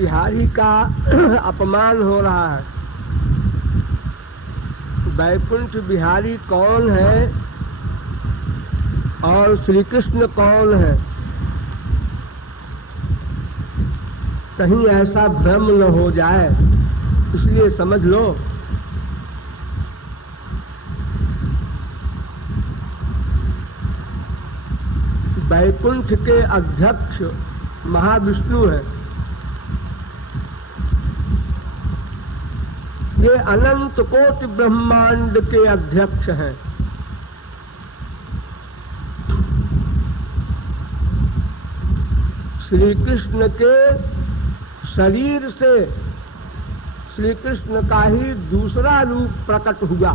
बिहारी का अपमान हो रहा है। वैकुंठ बिहारी कौन है और श्री कृष्ण कौन है, कहीं ऐसा भ्रम न हो जाए, इसलिए समझ लो। वैकुंठ के अध्यक्ष महाविष्णु है। ये अनंत कोटि ब्रह्मांड के अध्यक्ष हैं। श्री कृष्ण के शरीर से श्री कृष्ण का ही दूसरा रूप प्रकट हुआ,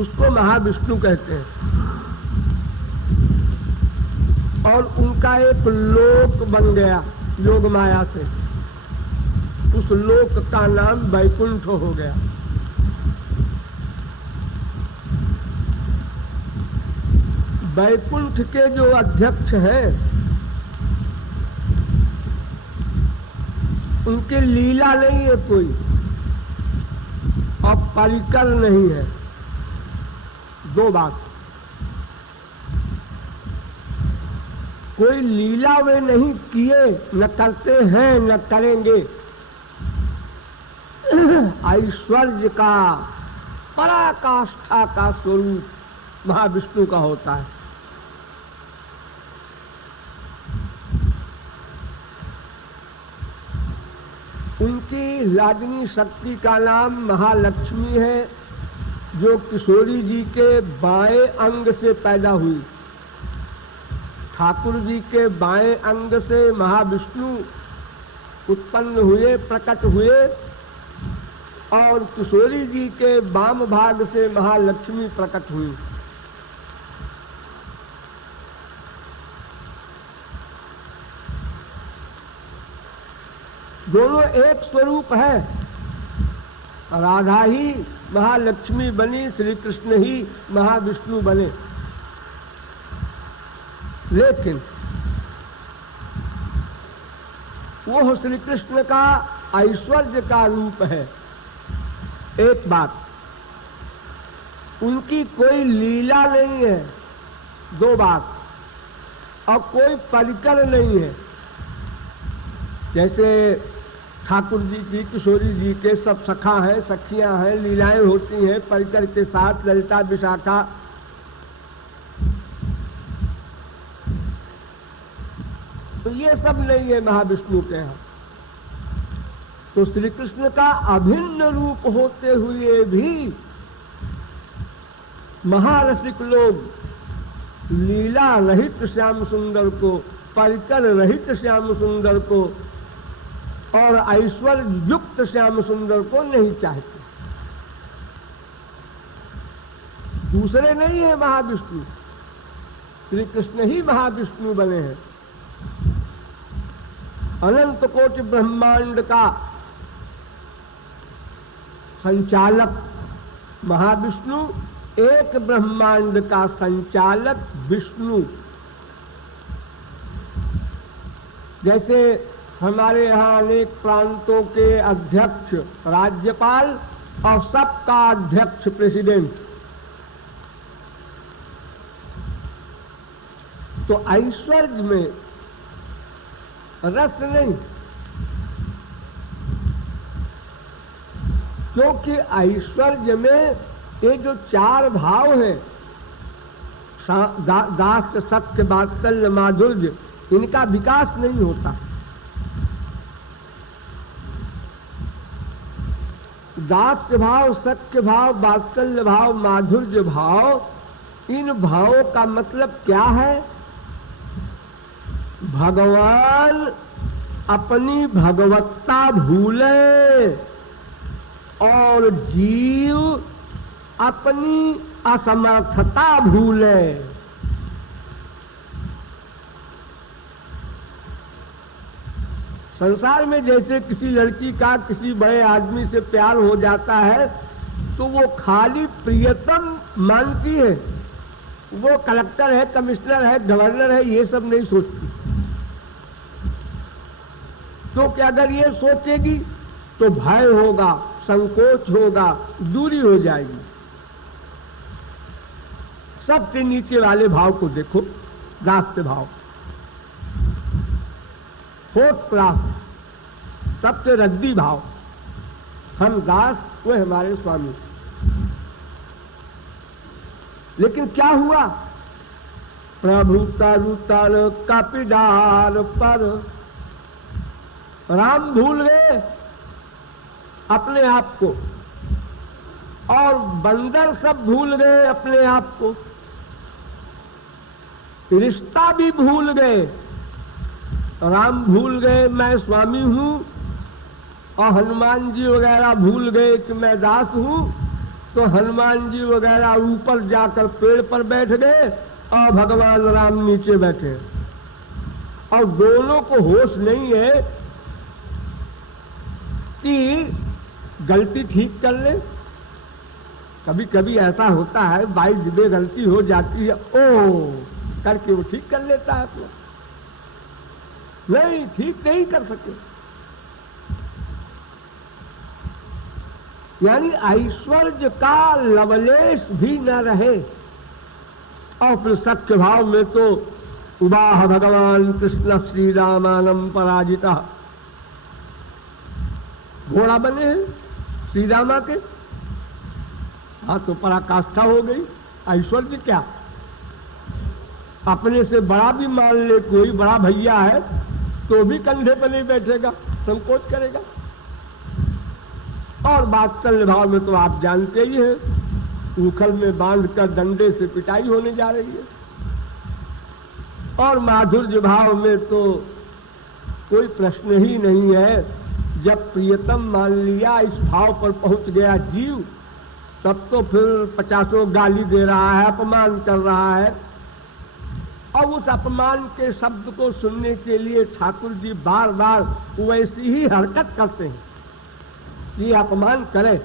उसको महाविष्णु कहते हैं। और उनका एक लोक बन गया योग माया से, उस लोक का नाम वैकुंठ हो गया। वैकुंठ के जो अध्यक्ष हैं उनकी लीला नहीं है कोई, और परिकर नहीं है। दो बात, कोई लीला वे नहीं किए, न करते हैं, न करेंगे। ऐश्वर्य का पराकाष्ठा का स्वरूप महाविष्णु का होता है। उनकी लाडली शक्ति का नाम महालक्ष्मी है, जो किशोरी जी के बाएं अंग से पैदा हुई। ठाकुर जी के बाएं अंग से महाविष्णु उत्पन्न हुए, प्रकट हुए, और किशोरी जी के वाम भाग से महालक्ष्मी प्रकट हुई। दोनों एक स्वरूप है। राधा ही महालक्ष्मी बनी, श्री कृष्ण ही महाविष्णु बने। लेकिन वो श्री कृष्ण का ऐश्वर्य का रूप है। एक बात, उनकी कोई लीला नहीं है। दो बात, और कोई परिकर नहीं है। जैसे ठाकुर जी की, किशोरी जी के सब सखा हैं, सखियां हैं, लीलाएं होती हैं परिकर के साथ, ललिता विशाखा। तो ये सब नहीं है महाविष्णु के यहाँ। तो श्री कृष्ण का अभिन्न रूप होते हुए भी महारसिक लोग लीला रहित श्याम सुंदर को, परिकर रहित श्याम सुंदर को और ऐश्वर्य युक्त श्याम सुंदर को नहीं चाहते। दूसरे नहीं है महाविष्णु, श्री कृष्ण ही महाविष्णु बने हैं। अनंत कोटि ब्रह्मांड का संचालक महाविष्णु, एक ब्रह्मांड का संचालक विष्णु। जैसे हमारे यहाँ अनेक प्रांतों के अध्यक्ष राज्यपाल और सबका अध्यक्ष प्रेसिडेंट, तो ऐश्वर्य में रस नहीं, क्योंकि ऐश्वर्य में ये जो चार भाव हैं, दास्य, सत्य, वात्सल्य, माधुर्य, इनका विकास नहीं होता। दास्य भाव, सत्य भाव, वात्सल्य भाव, माधुर्य भाव, इन भावों का मतलब क्या है? भगवान अपनी भगवत्ता भूले और जीव अपनी असमर्थता भूले। संसार में जैसे किसी लड़की का किसी बड़े आदमी से प्यार हो जाता है तो वो खाली प्रियतम मानती है, वो कलेक्टर है, कमिश्नर है, गवर्नर है, ये सब नहीं सोचती। क्योंकि अगर ये सोचेगी तो भय होगा, संकोच होगा, दूरी हो जाएगी। सबसे नीचे वाले भाव को देखो, दास्य भाव, 4th क्लास, सबसे रद्दी भाव। हम दास, वो हमारे स्वामी। लेकिन क्या हुआ? प्रभु तरु तर कपिडार पर, राम भूल गए अपने आप को, और बंदर सब भूल गए अपने आप को, रिश्ता भी भूल गए। राम भूल गए मैं स्वामी हूं, और हनुमान जी वगैरह भूल गए कि मैं दास हूं। तो हनुमान जी वगैरह ऊपर जाकर पेड़ पर बैठ गए और भगवान राम नीचे बैठे, और दोनों को होश नहीं है कि गलती ठीक कर ले। कभी कभी ऐसा होता है, बाई जिबे गलती हो जाती है, ओ करके वो ठीक कर लेता है अपना। नहीं, ठीक नहीं कर सके। यानी ऐश्वर्य का लवलेश भी न रहे। और फिर सख्य भाव में तो उबाह भगवान कृष्ण श्री रामानम पराजिता, घोड़ा बने हैं श्री रामा के। हाँ, तो पराकाष्ठा हो गई। ऐश्वर्य क्या, अपने से बड़ा भी मान ले कोई, बड़ा भैया है, तो भी कंधे पर नहीं बैठेगा, संकोच करेगा। और वात्सल्य भाव में तो आप जानते ही हैं, उखल में बांधकर डंडे से पिटाई होने जा रही है। और माधुर्य भाव में तो कोई प्रश्न ही नहीं है। जब प्रियतम मान लिया, इस भाव पर पहुंच गया जीव, तब तो फिर 50 गाली दे रहा है, अपमान कर रहा है। और उस अपमान के शब्द को सुनने के लिए ठाकुर जी बार बार वैसी ही हरकत करते हैं कि अपमान करे।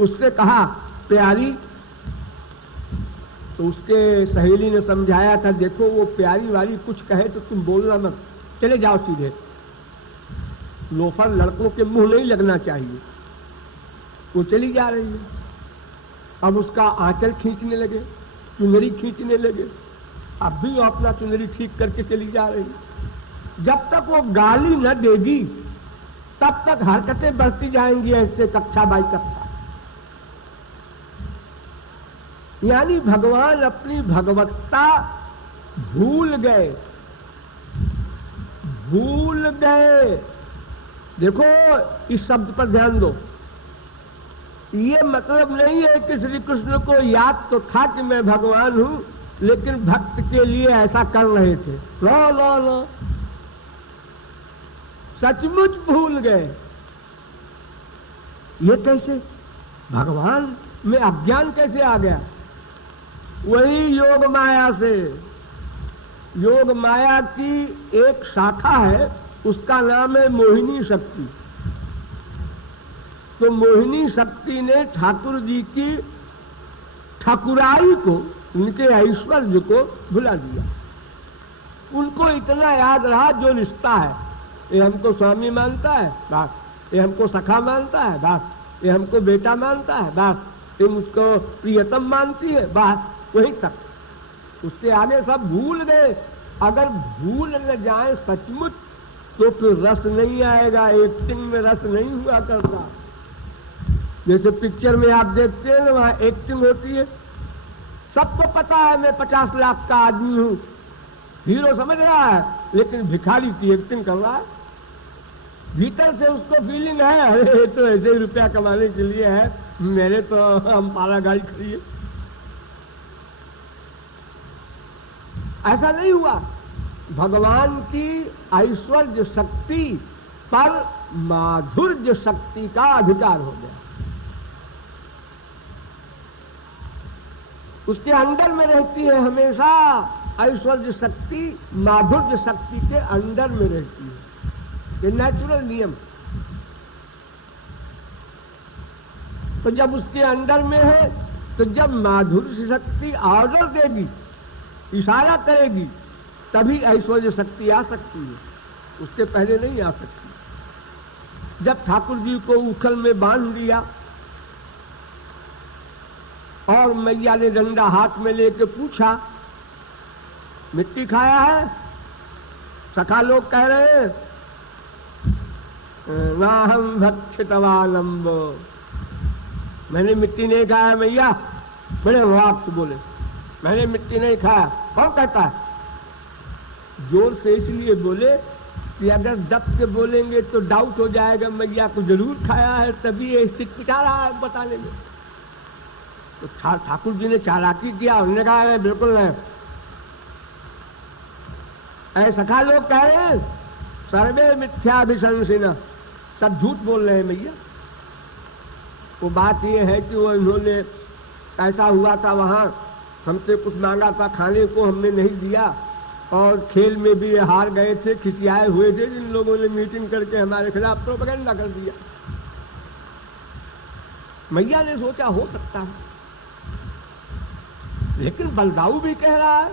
उससे कहा प्यारी, तो उसके सहेली ने समझाया था, देखो वो प्यारी वाली कुछ कहे तो तुम बोलना मत, चले जाओ सीधे। लोफर लड़कों के मुंह नहीं लगना चाहिए। वो चली जा रही है। अब उसका आंचल खींचने लगे, चुनरी खींचने लगे। अब भी वो अपना चुनरी ठीक करके चली जा रही है। जब तक वो गाली न देगी तब तक हरकतें बढ़ती जाएंगी, ऐसे कक्षा बाई कक्षा। यानी भगवान अपनी भगवत्ता भूल गए, भूल गए। देखो इस शब्द पर ध्यान दो। ये मतलब नहीं है कि श्री कृष्ण को याद तो था कि मैं भगवान हूं, लेकिन भक्त के लिए ऐसा कर रहे थे। लो लो लो, सचमुच भूल गए। ये कैसे? भगवान में अज्ञान कैसे आ गया? वही योग माया से। योग माया की एक शाखा है, उसका नाम है मोहिनी शक्ति। तो मोहिनी शक्ति ने ठाकुर जी की ठाकुराई को, उनके ऐश्वर्य को भुला दिया। उनको इतना याद रहा जो रिश्ता है, ये हमको स्वामी मानता है बात, ये हमको सखा मानता है बात, ये हमको बेटा मानता है बात, ये मुझको प्रियतम मानती है बात, वहीं तक। उसके आगे सब भूल गए। अगर भूल न जाए सचमुच तो फिर रस नहीं आएगा। एक्टिंग में रस नहीं हुआ करता। जैसे पिक्चर में आप देखते हैं ना, वहां एक्टिंग होती है। सबको पता है मैं 50 लाख का आदमी हूं, हीरो समझ रहा है, लेकिन भिखारी की एक्टिंग कर रहा है। भीतर से उसको फीलिंग है, अरे तो ऐसे ही रुपया कमाने के लिए है, मेरे तो हम पाला गाड़ी खड़ी है। ऐसा नहीं हुआ। भगवान की ऐश्वर्य शक्ति पर माधुर्य शक्ति का अधिकार हो गया। उसके अंदर में रहती है हमेशा ऐश्वर्य शक्ति, माधुर्य शक्ति के अंदर में रहती है। ये नेचुरल नियम। तो जब उसके अंदर में है, तो जब माधुर्य शक्ति ऑर्डर देगी, इशारा करेगी, तभी ऐश्वर्य शक्ति आ सकती है। उसके पहले नहीं आ सकती। जब ठाकुर जी को उखल में बांध दिया और मैया ने डंडा हाथ में लेके पूछा, मिट्टी खाया है? सखा लोग कह रहे हैं, नाहम भक्षितवालंब, मैंने मिट्टी नहीं खाया मैया। बड़े वाक से बोले, मैंने मिट्टी नहीं खाया। कौन कहता है? जोर से इसलिए बोले कि अगर दब के बोलेंगे तो डाउट हो जाएगा, मैया को जरूर खाया है, तभी ये चिटपिटा रहा है बताने में। तो ठाकुर जी ने चालाकी किया, उन्होंने कहा है बिल्कुल नहीं। ऐसा सखा लोग कह रहे हैं सर्वे मिथ्याभिशंसिन, सब झूठ बोल रहे हैं मैया। वो बात ये है कि वो इन्होंने ऐसा हुआ था, वहां हमसे कुछ मांगा था खाने को, हमने नहीं दिया, और खेल में भी हार गए थे, खिसियाए हुए थे। जिन लोगों ने मीटिंग करके हमारे खिलाफ प्रोपेगेंडा कर दिया। मैया ने सोचा हो सकता है, लेकिन बलदाऊ भी कह रहा है,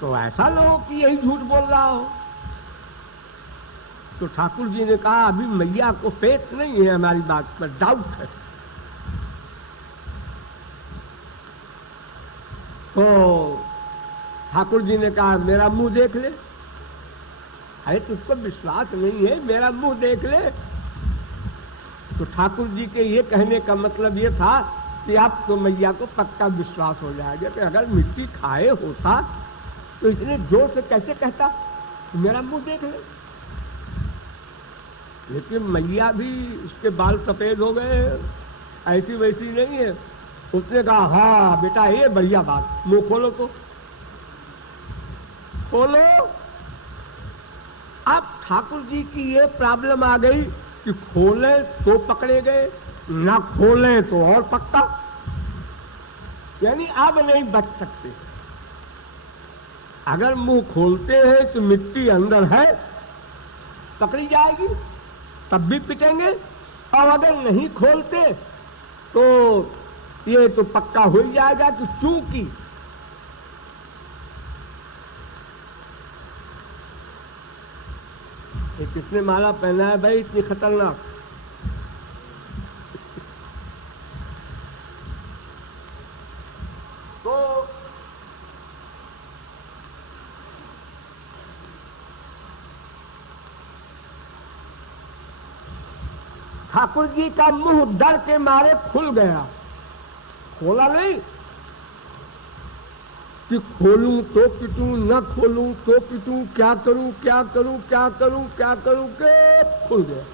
तो ऐसा लो कि यही झूठ बोल रहा हो। तो ठाकुर जी ने कहा अभी मैया को फेथ नहीं है हमारी बात पर, डाउट है। तो ठाकुर जी ने कहा मेरा मुंह देख ले। अरे तुझको विश्वास नहीं है, मेरा मुंह देख ले। तो ठाकुर जी के ये कहने का मतलब ये था कि आपको मैया को पक्का विश्वास हो जाएगा कि अगर मिट्टी खाए होता तो इतने जोर से कैसे कहता मेरा मुंह देख ले। लेकिन मैया भी उसके बाल सफेद हो गए, ऐसी वैसी नहीं है। उसने कहा हाँ बेटा ये बढ़िया बात, मुंह खोलो तो खोलो। अब ठाकुर जी की ये प्रॉब्लम आ गई कि खोले तो पकड़े गए, ना खोले तो और पक्का, यानी अब नहीं बच सकते। अगर मुंह खोलते हैं तो मिट्टी अंदर है, पकड़ी जाएगी, तब भी पिटेंगे, और अगर नहीं खोलते तो ये तो पक्का हो ही जाएगा कि चूंकि ये किसने माला पहना है भाई इतनी खतरनाक? तो ठाकुर जी का मुंह डर के मारे खुल गया, खोला नहीं कि खोलूं तो पिटूं, न खोलूं तो पिटूं, क्या करूं क्या करूं क्या करूं क्या करूं के खुल गया,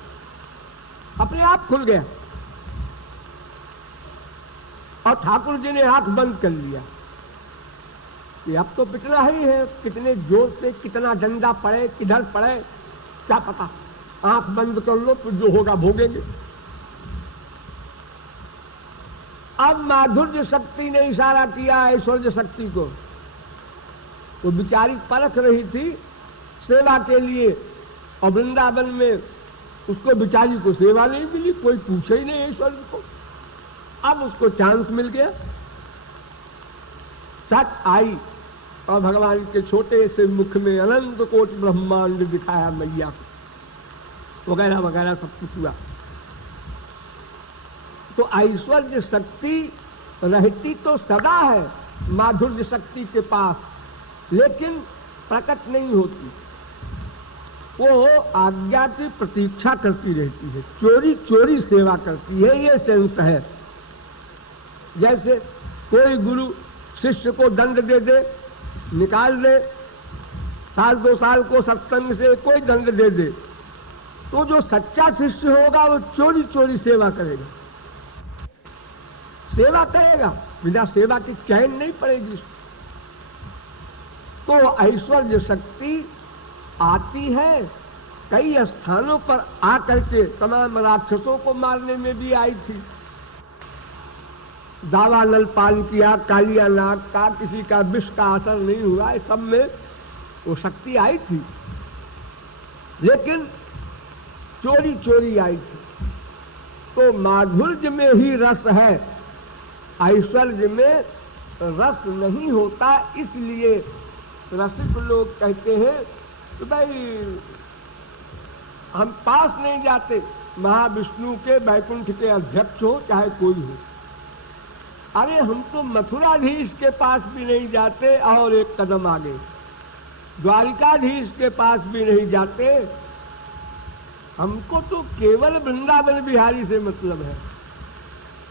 अपने आप खुल गया। और ठाकुर जी ने आंख बंद कर लिया कि अब तो पिटना ही है, कितने जोर से कितना डंडा पड़े किधर पड़े क्या पता, आंख बंद कर लो तो जो होगा भोगेंगे। अब माधुर्य शक्ति ने इशारा किया ऐश्वर्य शक्ति को, वो बिचारी परख रही थी सेवा के लिए, और वृंदावन में उसको बिचारी को सेवा नहीं मिली, कोई पूछे ही नहीं ऐश्वर्य को। अब उसको चांस मिल गया, सच आई और भगवान के छोटे से मुख में अनंत कोटि ब्रह्मांड दिखाया मैया को, वगैरह वगैरह सब कुछ हुआ। तो ऐश्वर्य शक्ति रहती तो सदा है माधुर्य शक्ति के पास, लेकिन प्रकट नहीं होती, वो आज्ञा की प्रतीक्षा करती रहती है, चोरी चोरी सेवा करती है, ये सेंस है। जैसे कोई गुरु शिष्य को दंड दे दे, निकाल दे, साल 2 साल को सत्संग से कोई दंड दे दे, तो जो सच्चा शिष्य होगा वो चोरी चोरी सेवा करेगा, सेवा करेगा, बिना सेवा की चैन नहीं पड़ेगी। तो ऐश्वर्य शक्ति आती है, कई स्थानों पर आकर के तमाम राक्षसों को मारने में भी आई थी। दावा नल पान किया, कालिया नाग का, किसी का विष का असर नहीं हुआ, इस सब में वो शक्ति आई थी, लेकिन चोरी चोरी आई थी। तो माधुर्य में ही रस है, ऐश्वर्य में रस नहीं होता, इसलिए रसिक लोग कहते हैं तो भाई हम पास नहीं जाते महाविष्णु के, वैकुंठ के अध्यक्ष हो चाहे कोई हो। अरे हम तो मथुराधीश के पास भी नहीं जाते और एक कदम आगे द्वारिकाधीश के पास भी नहीं जाते। हमको तो केवल वृंदावन बिहारी से मतलब है,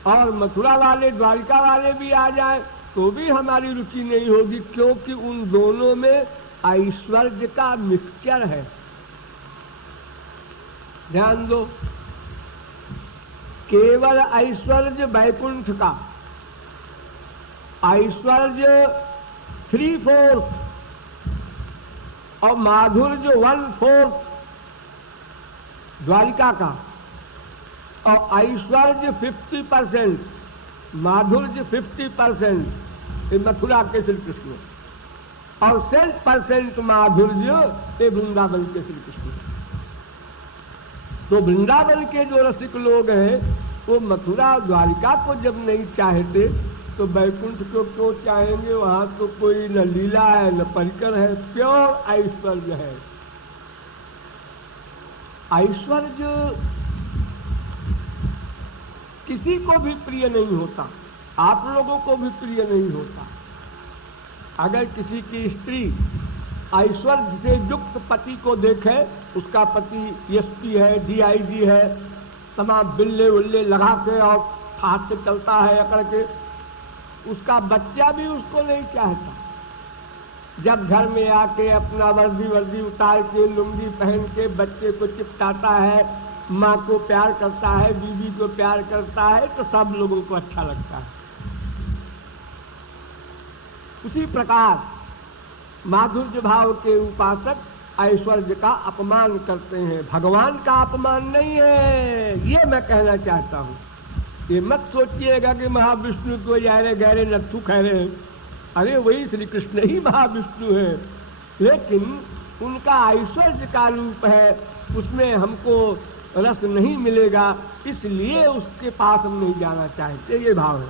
और मथुरा वाले द्वारिका वाले भी आ जाए तो भी हमारी रुचि नहीं होगी, क्योंकि उन दोनों में ऐश्वर्य का मिक्सचर है। ध्यान दो, केवल ऐश्वर्य वैकुंठ का, ऐश्वर्य 3/4 और माधुर्य 1/4 द्वारिका का, और ऐश्वर्य 50%, माधुर्य 50% मथुरा के श्री कृष्ण, और 100% माधुर्य वृंदावन के श्री कृष्ण। तो वृंदावन के जो रसिक लोग हैं वो मथुरा द्वारिका को जब नहीं चाहते तो वैकुंठ को क्यों चाहेंगे? वहां तो कोई न लीला है न परिकर है, प्योर ऐश्वर्य है। ऐश्वर्य किसी को भी प्रिय नहीं होता, आप लोगों को भी प्रिय नहीं होता। अगर किसी की स्त्री ऐश्वर्य से युक्त पति को देखे, उसका पति एसपी है, डीआईजी है, तमाम बिल्ले उल्ले लगा के और हाथ से चलता है अकड़ के, उसका बच्चा भी उसको नहीं चाहता। जब घर में आके अपना वर्दी उतार के लुंगी पहन के बच्चे को चिपटाता है, माँ को प्यार करता है, बीवी को प्यार करता है, तो सब लोगों को अच्छा लगता है। उसी प्रकार माधुर्य भाव के उपासक ऐश्वर्य का अपमान करते हैं, भगवान का अपमान नहीं है, ये मैं कहना चाहता हूँ। ये मत सोचिएगा कि महाविष्णु को गहरे गहरे नत्थु कह रहे हैं। अरे वही श्री कृष्ण ही महाविष्णु है, लेकिन उनका ऐश्वर्य का रूप है, उसमें हमको रस नहीं मिलेगा, इसलिए उसके पास हम नहीं जाना चाहते, ये भाव है।